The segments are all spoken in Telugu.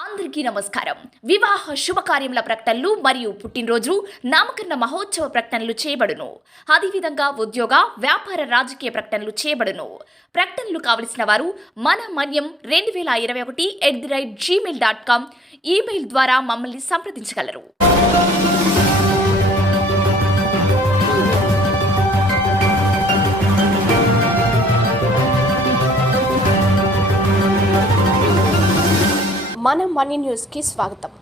అందరికీ నమస్కారం. వివాహ శుభకార్యముల ప్రకటనలు మరియు పుట్టినరోజు నామకరణ మహోత్సవ ప్రకటనలు చేయబడును. అదేవిధంగా ఉద్యోగ వ్యాపార రాజకీయ ప్రకటనలు చేయబడును. ప్రకటనలు కావలసిన వారు మన మన్యం 2021@gmail.com ఈమెయిల్ ద్వారా మమ్మల్ని సంప్రదించగలరు. మన మనీ న్యూస్కి స్వాగతం.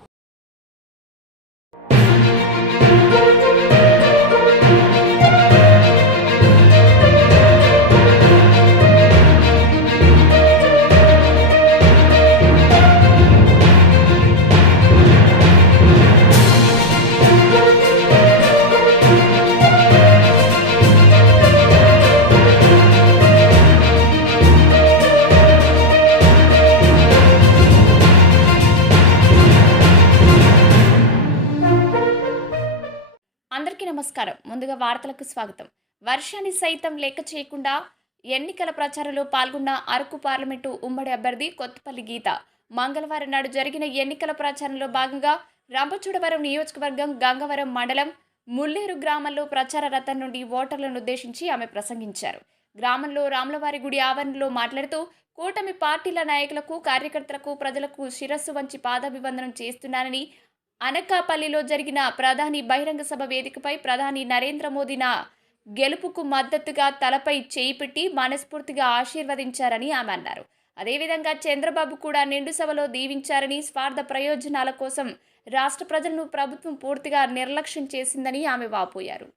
అందరికీ నమస్కారం. ముందుగా వార్తలకు స్వాగతం. వర్షాన్ని సైతం లెక్క చేయకుండా ఎన్నికల ప్రచారంలో పాల్గొన్న అరకు పార్లమెంటు ఉమ్మడి అభ్యర్థి కొత్తపల్లి గీత మంగళవారం నాడు జరిగిన ఎన్నికల ప్రచారంలో భాగంగా రంపచోడవరం నియోజకవర్గం గంగవరం మండలం ముల్లేరు గ్రామంలో ప్రచార రథం నుండి ఓటర్లను ఉద్దేశించి ఆమె ప్రసంగించారు. గ్రామంలో రాములవారి గుడి ఆవరణలో మాట్లాడుతూ కూటమి పార్టీల నాయకులకు, కార్యకర్తలకు, ప్రజలకు శిరస్సు వంచి పాదాభివందనం చేస్తున్నానని, అనకాపల్లిలో జరిగిన ప్రధాని బహిరంగ సభ వేదికపై ప్రధాని నరేంద్ర మోదీ నా గెలుపుకు మద్దతుగా తలపై చేయి పెట్టి మనస్ఫూర్తిగా ఆశీర్వదించారని ఆమె అన్నారు. అదేవిధంగా చంద్రబాబు కూడా నిండు సభలో దీవించారని, స్వార్థ ప్రయోజనాల కోసం రాష్ట్ర ప్రజలను ప్రభుత్వం పూర్తిగా నిర్లక్ష్యం చేసిందని ఆమె వాపోయారు.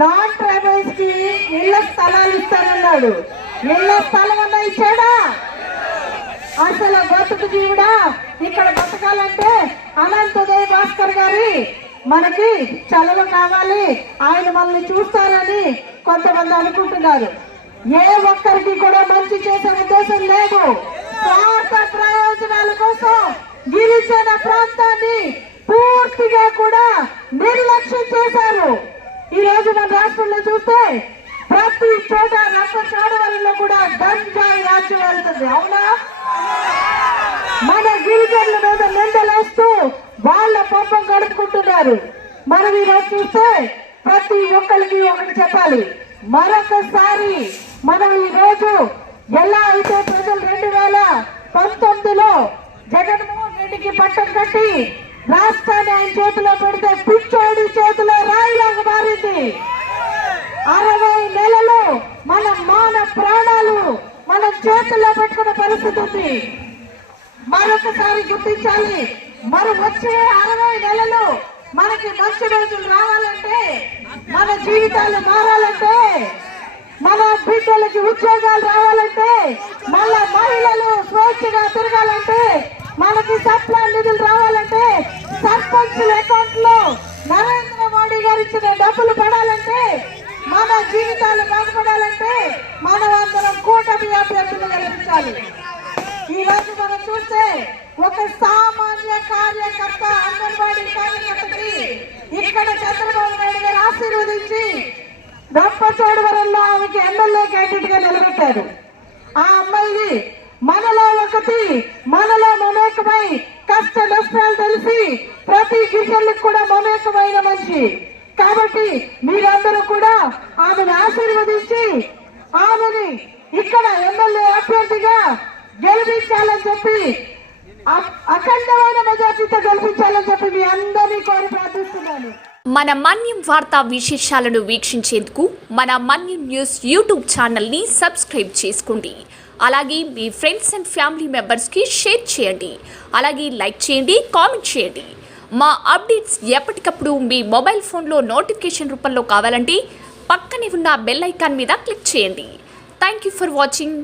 నాన్ ట్రైబల్స్ కి ఇళ్ల స్థలాలు ఇస్తానన్నాడు. ఇళ్ల స్థలం అన్నా ఇచ్చాడా? అసలు బతుకు జీవుడా? ఇక్కడ బతకాలంటే అనంతోదయ భాస్కర్ గారి మనకి చలవ కావాలి, ఆయన మనల్ని చూస్తారని కొంతమంది అనుకుంటున్నారు. ఏ ఒక్కరికి కూడా మంచి చేసే ఉద్దేశం లేదు. స్వార్థ ప్రయోజనాల కోసం గిరిజన ప్రాంతాన్ని పూర్తిగా కూడా నిర్లక్ష్యం చేశారు. ఈ రోజు మన రాష్ట్రంలో చూస్తే ప్రతి చోట రంపచోడవరంలో కూడా గంజాయి రాజ్యం వెళ్తుంది. అవునా? మన గిరిజనుల మీద నిందలేస్తూ వాళ్ళ పాపం గడుపుకుంటున్నారు. మనం ఈరోజు చూస్తే ప్రతి ఒక్కరికి ఒకటి చెప్పాలి. మరొకసారి మనం ఈ రోజు ఎలా అయితే ప్రజలు 2019లో జగన్మోహన్ రెడ్డికి పట్టం కట్టి రాష్ట్రాన్ని ఆయన చేతిలో పెడితే పిచ్చోడి చేతిలో రాయిలాగా మారింది. 60 నెలలు మన మాన ప్రాణాలు మన చేతుల్లో పెట్టుకున్న పరిస్థితి ఉంది. మరొకసారి గుర్తించాలి. మరి వచ్చే 60 నెలలు మనకి మంచి రోజులు రావాలంటే, మన జీవితాలు మారాలంటే, మన బిడ్డలకి ఉద్యోగాలు రావాలంటే, మన మహిళలు స్వేచ్ఛగా తిరగాలంటే, మనకి సప్లై నిధులు రావాలంటే, సర్పంచుల అకౌంట్ లో నరేంద్ర మోడీ గారు ఇచ్చిన డబ్బులు పడాలంటే, మన జీవితాలు బాగుపడాలంటే మనం అందరం కూటమి అభ్యర్థులు గెలిపించాలి. ఈ రోజు మనం చూస్తే ఒక సామాన్య కార్యకర్త, అంగన్వాడీ కార్యకర్తకి ఇక్కడ చంద్రబాబు నాయుడు గారు ఆశీర్వదించి రంపచోడవరంలో ఆమెకి ఎమ్మెల్యే క్యాండిడేట్ గా నిలబెట్టారు. ఆ అమ్మాయిని మనలో ఒకటి, మనలో మమేకమై కష్ట నష్టాలు తెలిసి ప్రతి గిరిజనులకు కూడా మమేకమైన మనిషి కాబట్టి మీరందరూ కూడా ఆమెను ఆశీర్వదించి ఆమెని ఇక్కడ ఎమ్మెల్యే అభ్యర్థిగా గెలిపించాలని చెప్పి, అఖండమైన మెజార్టీతో గెలిపించాలని చెప్పి మీ అందరినీ కోరి ప్రార్థిస్తున్నాను. మన మన్యం వార్తా విశేషాలను వీక్షించేందుకు మన మన్యం న్యూస్ యూట్యూబ్ ఛానల్ని సబ్స్క్రైబ్ చేసుకోండి. అలాగే మీ ఫ్రెండ్స్ అండ్ ఫ్యామిలీ మెంబర్స్కి షేర్ చేయండి. అలాగే లైక్ చేయండి, కామెంట్ చేయండి. మా అప్డేట్స్ ఎప్పటికప్పుడు మీ మొబైల్ ఫోన్లో నోటిఫికేషన్ రూపంలో కావాలంటే పక్కనే ఉన్న బెల్ ఐకాన్ మీద క్లిక్ చేయండి. Thank you for watching.